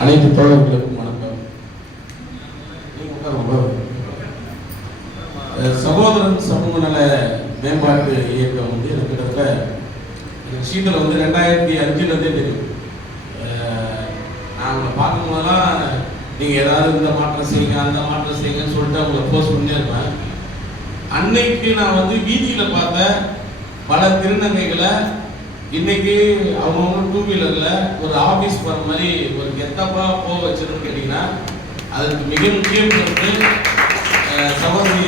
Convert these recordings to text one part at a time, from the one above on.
அனைத்து தோழர்களுக்கும் வணக்கம். சகோதரன் சமூக நல மேம்பாட்டு இயக்கம் வந்து எனக்கு கிட்டத்தட்ட எனக்கு வந்து ரெண்டாயிரத்தி அஞ்சுலேருந்தே தெரியும். அஹ் நான் உங்களை பார்க்கும்போதெல்லாம் நீங்கள் ஏதாவது இந்த மாற்றம் செய்யுங்க அந்த மாற்றம் செய்யுங்கன்னு சொல்லிட்டு அவங்கள போஸ்ட் பண்ணே இருப்பேன். அன்னைக்கு நான் வந்து வீதியில் பார்த்த பல திருநங்கைகளை இன்னைக்கு அவங்கவுங்க டூ வீலரில் ஒரு ஆஃபீஸ் போகிற மாதிரி ஒரு கெத்தப்பா போக வச்சதுன்னு கேட்டிங்கன்னா அதுக்கு மிக முக்கியம் வந்து அஹ், சகோதரி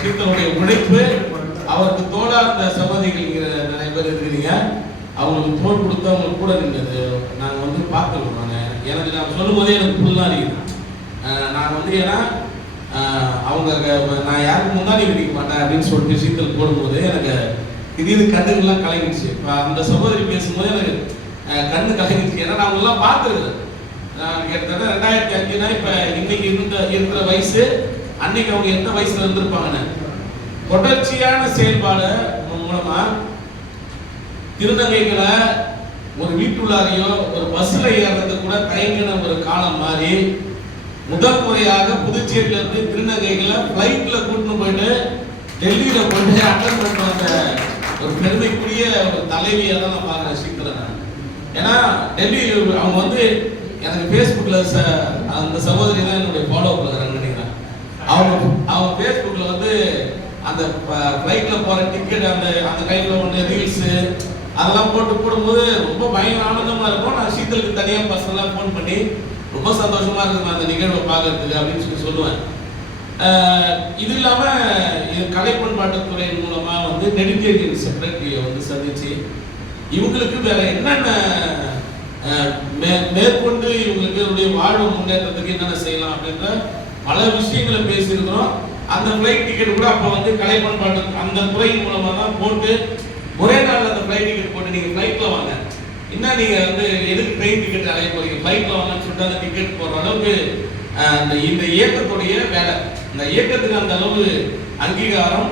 சீத்தல் உழைப்பு அவருக்கு தோழா இருந்த சகோதரிகள் நிறைய பேர் இருக்கிறீங்க. அவங்களுக்கு தோல் கொடுத்து அவங்க கூட நின்றது நாங்கள் வந்து பார்த்துருக்கோம் நாங்கள் எனக்கு நான் சொல்லும் போதே எனக்கு புல்லாம் இருக்குது நான் வந்து ஏன்னா அவங்க நான் யாருக்கு முன்னாடி நிற்க மாட்டேன் அப்படின்னு சொல்லிட்டு சீத்தல் போடும்போது எனக்கு திடீர்னு கண்ணுகள்லாம் கலங்கிடுச்சு. இப்போ அந்த சகோதரி பேசும்போது எனக்கு கண்ணு கலங்கிடுச்சு. ஏன்னா நான் அவங்களாம் பார்த்துருக்குறேன் நான் கிட்டத்தட்ட ரெண்டாயிரத்தி அஞ்சுனா இப்போ இன்னைக்கு இருந்த இருக்கிற வயசு அன்னைக்கு அவங்க எந்த வயசுல இருந்திருப்பாங்கன்னு. தொடர்ச்சியான செயல்பாடு மூலமா திருநங்கைகளை ஒரு வீட்டுள்ளாரையோ ஒரு பஸ்ல ஏறது கூட தயங்கின ஒரு காலம் மாறி முதல் முறையாக புதுச்சேரியில இருந்து திருநங்கைகளை பிளைட்ல கூட்டின்னு போயிட்டு டெல்லியில கொண்டு அட்டன் பண்ணுவாங்க ஒரு பெருமைக்குரிய ஒரு தலைவியாக தான் நான் பார்க்குறேன் சீக்கிரம் ஏன்னா டெல்லி அவங்க வந்து எனக்கு ஃபேஸ்புக்கில் ச அந்த சகோதரி தான் என்னுடைய ஃபாலோ பண்ணுறாங்கன்னு நினைக்கிறேன். அவங்க அவங்க ஃபேஸ்புக்கில் வந்து அந்த ஃப்ளைட்டில் போகிற டிக்கெட் அந்த அந்த டைமில் ஒன்று ரீல்ஸு அதெல்லாம் போட்டு போடும்போது ரொம்ப பயங்கர ஆனந்தமாக இருக்கும். நான் சீத்தலுக்கு தனியாக பர்சனலாக ஃபோன் பண்ணி ரொம்ப சந்தோஷமாக இருக்குது அந்த நிகழ்வை பார்க்கறதுக்கு அப்படின்னு சொல்லி சொல்லுவேன். இது இல்லாமல் இது கலை பண்பாட்டுத்துறையின் மூலமாக வந்து நெடுஞ்செழியன் செக்ரட்டரியை வந்து சந்திச்சு இவங்களுக்கு வேற என்னென்ன மே- மேற்கொண்டு இவங்களுக்கு வாழ்வு முன்னேற்றத்துக்கு என்னென்ன செய்யலாம் அப்படின்ற பல விஷயங்களை பேசியிருக்கிறோம். அந்த ஃப்ளைட் டிக்கெட் கூட அப்போ வந்து கலை பண்பாட்டு அந்த துறையின் மூலமாக தான் போட்டு ஒரே நாளில் அந்த ஃப்ளைட் டிக்கெட் போட்டு நீங்கள் ஃப்ளைட்டில் வாங்க. என்ன நீங்கள் வந்து எதுக்கு ட்ரெயின் டிக்கெட் அலைய போகிறீங்க ஃப்ளைட்டில் வாங்கன்னு சொல்லிட்டு அந்த டிக்கெட் போடுற அளவுக்கு அந்த இந்த இந்த இயக்கத்துடைய வேலை. இந்த இயக்கத்துக்கு அந்த அளவு அங்கீகாரம்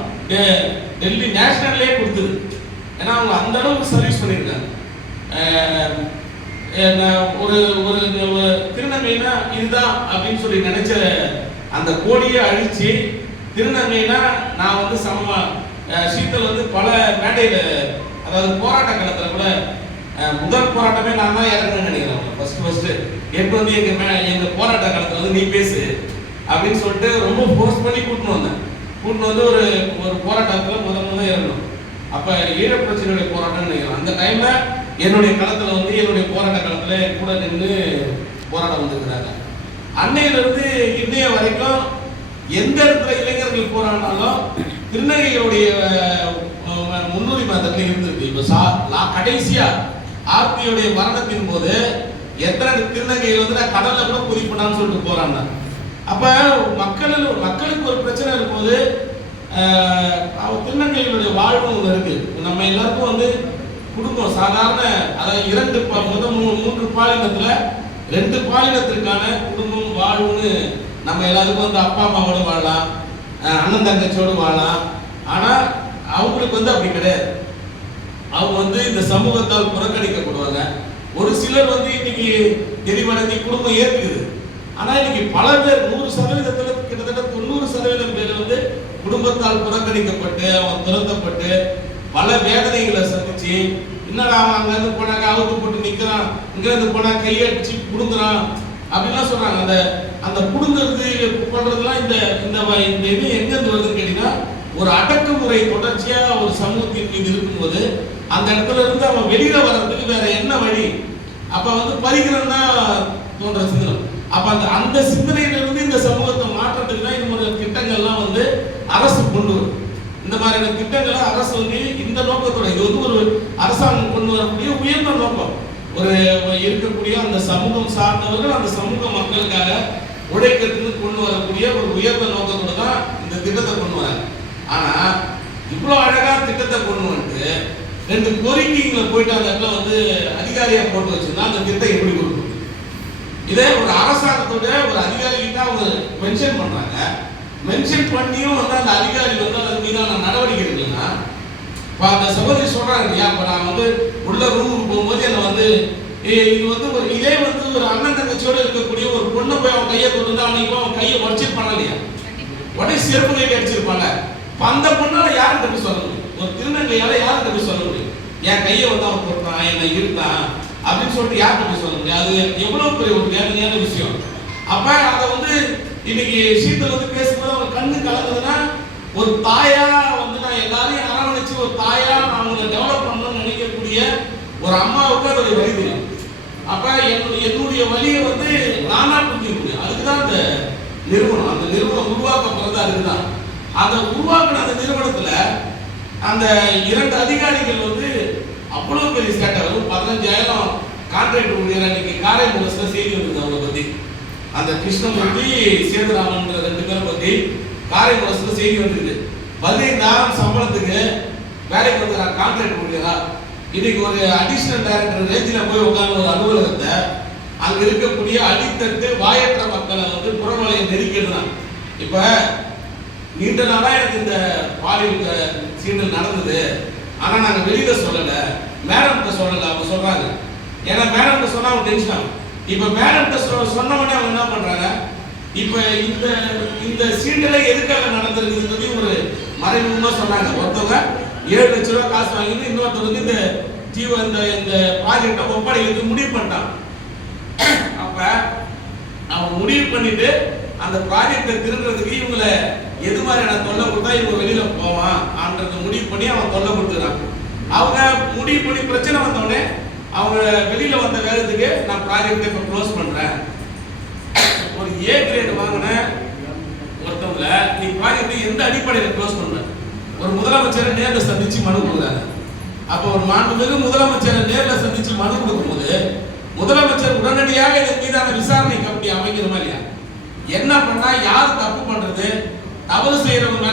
டெல்லி நேஷனல்லே கொடுத்தது. ஏன்னா அவங்க அந்த அளவுக்கு சர்வீஸ் பண்ணியிருக்காங்க. ஒரு ஒரு திருநங்கைனா இதுதான் அப்படின்னு சொல்லி நினைச்ச அந்த கோடியை அழிச்சு திருநங்கைனா நான் வந்து சமமா சீத்தல் வந்து பல மேடையில் அதாவது போராட்ட காலத்தில் கூட முதல் போராட்டமே நான் தான் இறங்குன்னு நினைக்கிறேன். ஃபர்ஸ்ட் ஃபர்ஸ்ட் எப்போ வந்து எங்கள் மே எங்கள் போராட்ட காலத்தில் வந்து நீ பேசு. அப்படின்னு சொல்லிட்டு ரொம்ப ஃபோர்ஸ் பண்ணி கூட்டின்னு வந்தேன். கூட்டின்னு வந்து ஒரு ஒரு போராட்டத்தில் முத முதல் இறங்கணும். அப்போ ஈழ பிரச்சனையுடைய போராட்டம்னு நினைக்கிறேன். அந்த டைமில் என்னுடைய களத்தில் வந்து என்னுடைய போராட்ட களத்தில் கூட நின்று போராட்டம் வந்திருக்கிறாங்க. அன்னையிலிருந்து இன்னைய வரைக்கும் எந்த இடத்துல இளைஞர்கள் போராடினாலும் திருநங்கைகளுடைய முன்னுரிமை அந்த இடத்துல இருந்திருக்கு. இப்போ சா லா- கடைசியா ஆர்பியுடைய மரணத்தின் போது எத்தனை திருநங்கைகள் வந்து நான் கடல்ல கூட குதிப்படான்னு சொல்லிட்டு போறாங்க அப்ப மக்கள் மக்களுக்கு ஒரு பிரச்சனை இருக்கும்போது அவர் திருநங்கைகளுடைய வாழ்வு ஒன்று இருக்கு. நம்ம எல்லாருக்கும் வந்து குடும்பம் சாதாரண அதாவது இரண்டு பா- முத மூன்று பாலினத்துல ரெண்டு பாலினத்திற்கான குடும்பம் வாழ்வுன்னு நம்ம எல்லாருக்கும் வந்து அப்பா அம்மாவோட வாழலாம் அண்ணன் தங்கச்சியோடு வாழலாம். ஆனா அவங்களுக்கு வந்து அப்படி கிடையாது. அவங்க வந்து இந்த சமூகத்தால் புறக்கணிக்கப்படுவாங்க. ஒரு சிலர் வந்து இன்னைக்கு தெரிவடைஞ்சு குடும்பம் ஏற்றுக்குது ஆனால் இன்னைக்கு பல பேர் நூறு சதவீதத்தில் கிட்டத்தட்ட தொண்ணூறு சதவீதம் பேர் வந்து குடும்பத்தால் புறக்கணிக்கப்பட்டு அவன் துரத்தப்பட்டு பல வேதனைகளை சந்திச்சு என்னடா அவன் அங்கேருந்து போனாக்க அவுத்து போட்டு நிற்கிறான் இங்கேருந்து போனா கையடிச்சு புடுங்குறான். அப்படின்லாம் சொல்றாங்க. அந்த அந்த புடுங்கிறது பண்றதுலாம் இந்த இந்த இந்த இது எங்கேருந்து வருதுன்னு கேட்டீங்கன்னா ஒரு அடக்குமுறை தொடர்ச்சியா ஒரு சமூகத்தின் மீது இருக்கும்போது அந்த இடத்துல இருந்து அவன் வெளியில வர்றதுக்கு வேற என்ன வழி? அப்ப வந்து பறிக்கிறன்னா தோன்ற சிந்தனம் அப்ப அந்த அந்த சிந்தனையிலிருந்து இந்த சமூகத்தை மாற்றத்துக்கு தான் இந்த மாதிரி திட்டங்கள்லாம் வந்து அரசு கொண்டு வரும். இந்த மாதிரியான திட்டங்களை அரசு வந்து இந்த நோக்கத்தோட இது வந்து ஒரு அரசாங்கம் கொண்டு வரக்கூடிய உயர்ந்த நோக்கம். ஒரு இருக்கக்கூடிய அந்த சமூகம் சார்ந்தவர்கள் அந்த சமூக மக்களுக்காக உழைக்கிறதுக்கு கொண்டு வரக்கூடிய ஒரு உயர்ந்த நோக்கத்தோட தான் இந்த திட்டத்தை கொண்டு வராங்க. ஆனா இவ்வளவு அழகா திட்டத்தை கொண்டு வந்துட்டு ரெண்டு கோரிக்கைங்களை போயிட்டு அந்த இடத்துல வந்து அதிகாரியா போட்டு வச்சிருந்தா அந்த திட்டம் எப்படி கொடுக்கும்? இதே ஒரு அரசாங்கத்தோட ஒரு அதிகாரிக்கு தான் அவங்க மென்ஷன் பண்றாங்க. மென்ஷன் பண்ணியும் வந்து அந்த அதிகாரி வந்து அதன் மீதான நடவடிக்கை எடுக்கலன்னா இப்போ அந்த சகோதரி சொல்றாங்க இல்லையா? இப்போ நான் வந்து உள்ள ரூமுக்கு போகும்போது என்னை வந்து ஏய், இது வந்து ஒரு இதே வந்து ஒரு அண்ணன் தங்கச்சியோட இருக்கக்கூடிய ஒரு பொண்ணை போய் அவன் கையை கொண்டு அன்னைக்கு அவன் கையை உடச்சிருப்பானா பண்ணலையா உடனே சிறப்பு கைட்டு அடிச்சிருப்பாங்க இப்போ அந்த பொண்ணால யாரும் தப்பி சொல்ல முடியும்? ஒரு திருநங்கையால யாரும் தப்பி சொல்ல முடியும்? என் கையை வந்து அவன் கொடுத்தான் என்னை இருந்தான் அப்படின்னு சொல்லிட்டு யாருக்கு போய் சொல்ல முடியும்? அது எவ்வளவு பெரிய ஒரு வேதனையான விஷயம். அப்ப அதை வந்து இன்னைக்கு சீத்தல் வந்து பேசும்போது அவங்க கண்ணு கலந்ததுன்னா ஒரு தாயா வந்து நான் எல்லாரையும் அரவணைச்சு ஒரு தாயா நான் அவங்களை டெவலப் பண்ணணும்னு நினைக்கக்கூடிய ஒரு அம்மாவுக்கு அதோடைய வழி தெரியும். அப்ப என்னுடைய என்னுடைய வழியை வந்து நானா புரிஞ்சுக்க முடியும். அதுக்குதான் அந்த நிறுவனம் அந்த நிறுவனம் உருவாக்கப்படுறது அதுக்குதான். அதை உருவாக்கின அந்த நிறுவனத்துல அந்த இரண்டு அதிகாரிகள் வந்து அவ்வளோ பெரிய சேட்டை வரும் பதினஞ்சாயிரம் கான்ட்ராக்ட் ஊழியர் அன்னைக்கு காரை முரசுல செய்தி வந்தது அவங்களை பற்றி அந்த கிருஷ்ணமூர்த்தி சேதுராமன்ற ரெண்டு பேரை பற்றி காரை முரசுல செய்தி வந்தது பதினைந்தாயிரம் சம்பளத்துக்கு வேலைக்கு வந்துடுறாங்க கான்ட்ராக்ட் ஊழியரா இன்னைக்கு ஒரு அடிஷனல் டைரக்டர் ரேஞ்சில் போய் உட்கார்ந்து ஒரு அலுவலகத்தை அங்கே இருக்கக்கூடிய அடித்தட்டு வாயற்ற மக்களை வந்து புறநிலையை நெருக்கிடுறாங்க. இப்போ நீண்ட நாளாக எனக்கு இந்த பாலியல் சீண்டல் நடந்தது. ஆனால் நாங்கள் வெளியில் சொல்லலை. மேடம்கிட்ட சொல்லல அவங்க சொல்றாங்க ஏன்னா மேடம்கிட்ட சொன்னா அவங்க டென்ஷன் ஆகும். இப்ப மேடம்கிட்ட சொ சொன்ன உடனே அவங்க என்ன பண்றாங்க? இப்ப இந்த இந்த சீண்டலை எதுக்காக நடந்திருக்குதுன்றது ஒரு மறைமுகமா சொன்னாங்க. ஒருத்தவங்க ஏழு லட்ச ரூபா காசு வாங்கிட்டு இன்னொருத்தர் வந்து இந்த ஜீவ இந்த இந்த ப்ராஜெக்டை ஒப்படைக்கிறது முடிவு பண்ணிட்டான் அப்ப அவன் முடிவு பண்ணிட்டு அந்த ப்ராஜெக்டை திருடுறதுக்கு இவங்களை எது மாதிரியான தொல்லை கொடுத்தா இவங்க வெளியில போவான்? ஆன்றது முடிவு பண்ணி அவன் தொல்லை கொடுத்துறான் முடிவு பண்ணி பிரச்சனை வந்தோடனே அவங்க வெளியில வந்த வேகத்துக்கு நான் ப்ராஜெக்டை இப்போ க்ளோஸ் பண்றேன். ஒரு ஏ கிரேடு வாங்கின ஒருத்தவங்கள நீ ப்ராஜெக்டை எந்த அடிப்படையில் க்ளோஸ் பண்ண ஒரு முதலமைச்சரை நேரில் சந்திச்சு மனு கொடுக்குறாங்க அப்போ ஒரு மாண்புமிகு முதலமைச்சரை நேரில் சந்திச்சு மனு கொடுக்கும்போது முதலமைச்சர் உடனடியாக இதன் மீதான விசாரணை கமிட்டி அமைக்கணுமா இல்லையா? என்ன பண்ணா யார் தப்பு பண்றது? தவறு செய்யறவங்க